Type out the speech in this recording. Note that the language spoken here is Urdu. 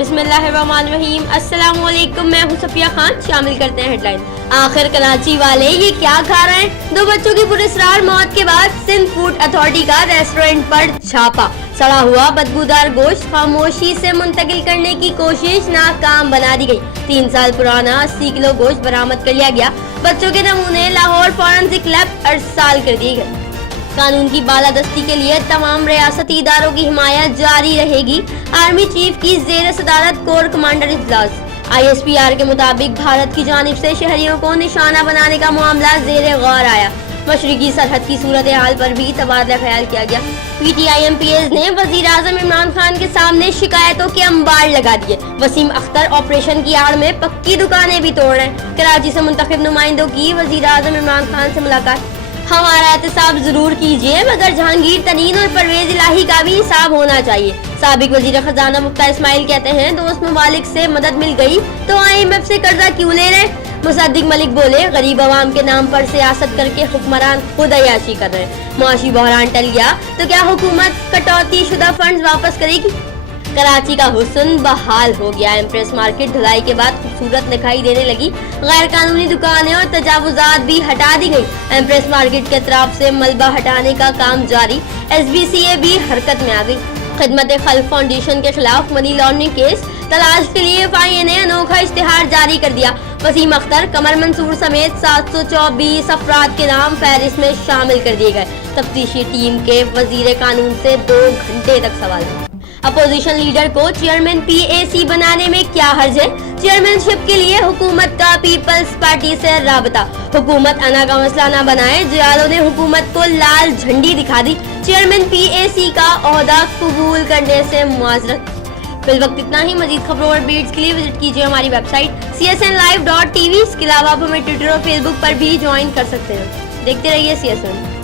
بسم اللہ الرحمن الرحیم۔ السلام علیکم، میں ہوں صفیہ خان۔ شامل کرتے ہیں ہیڈ لائن۔ آخر کراچی والے یہ کیا کھا رہے ہیں؟ 2 بچوں کی پراسرار موت کے بعد سندھ فوڈ اتھارٹی کا ریسٹورنٹ پر چھاپا۔ سڑا ہوا بدبودار گوشت خاموشی سے منتقل کرنے کی کوشش ناکام بنا دی گئی۔ 3 سال پرانا 80 کلو گوشت برآمد کر لیا گیا۔ بچوں کے نمونے لاہور فورنسک لیب ارسال کر دیے گئے۔ قانون کی بالادستی کے لیے تمام ریاستی اداروں کی حمایت جاری رہے گی۔ آرمی چیف کی زیر صدارت کور کمانڈر اجلاس۔ ISPR کے مطابق بھارت کی جانب سے شہریوں کو نشانہ بنانے کا معاملہ زیر غور آیا۔ مشرقی سرحد کی صورتحال پر بھی تبادلہ خیال کیا گیا۔ PTI MPs نے وزیر اعظم عمران خان کے سامنے شکایتوں کے انبار لگا دیے۔ وسیم اختر آپریشن کی آڑ میں پکی دکانیں بھی توڑ رہے ہیں۔ کراچی سے منتخب نمائندوں کی وزیر اعظم عمران خان سے ملاقات۔ ہمارا احتساب ضرور کیجیے مگر جہانگیر ترین اور پرویز الہی کا بھی حساب ہونا چاہیے۔ سابق وزیر خزانہ مفتی اسماعیل کہتے ہیں دوست ممالک سے مدد مل گئی تو IMF سے قرضہ کیوں لے رہے؟ مصدق ملک بولے غریب عوام کے نام پر سیاست کر کے حکمران خود عیاشی کر رہے ہیں۔ معاشی بحران ٹل گیا تو کیا حکومت کٹوتی شدہ فنڈز واپس کرے گی؟ کراچی کا حسن بحال ہو گیا۔ ایمپریس مارکیٹ دھلائی کے بعد خوبصورت دکھائی دینے لگی۔ غیر قانونی دکانیں اور تجاوزات بھی ہٹا دی گئی۔ ایمپریس مارکیٹ کے اطراف سے ملبہ ہٹانے کا کام جاری۔ SBCA بھی حرکت میں آ گئی۔ خدمت خلق فاؤنڈیشن کے خلاف منی لانڈرنگ کیس تلاش کے لیے FIA نے انوکھا اشتہار جاری کر دیا۔ وسیم اختر، قمر منصور سمیت 724 افراد کے نام فہرست میں شامل کر دیے گئے۔ تفتیشی ٹیم کے وزیر قانون سے 2 گھنٹے تک سوال۔ اپوزیشن لیڈر کو چیئرمین PAC بنانے میں کیا حرج ہے؟ چیئرمین شپ کے لیے حکومت کا پیپلز پارٹی سے رابطہ۔ حکومت انا کا مسئلہ نہ بنائے، جیالوں نے حکومت کو لال جھنڈی دکھا دی۔ چیئرمین PAC کا عہدہ قبول کرنے سے معذرت۔ فی الوقت اتنا ہی۔ مزید خبروں اور بیٹس کے لیے وزٹ کیجیے ہماری ویب سائٹ csnlive.tv۔ اس کے علاوہ آپ ہمیں ٹویٹر اور فیس بک پر بھی جوائن کر سکتے ہیں۔ دیکھتے رہیے CSN۔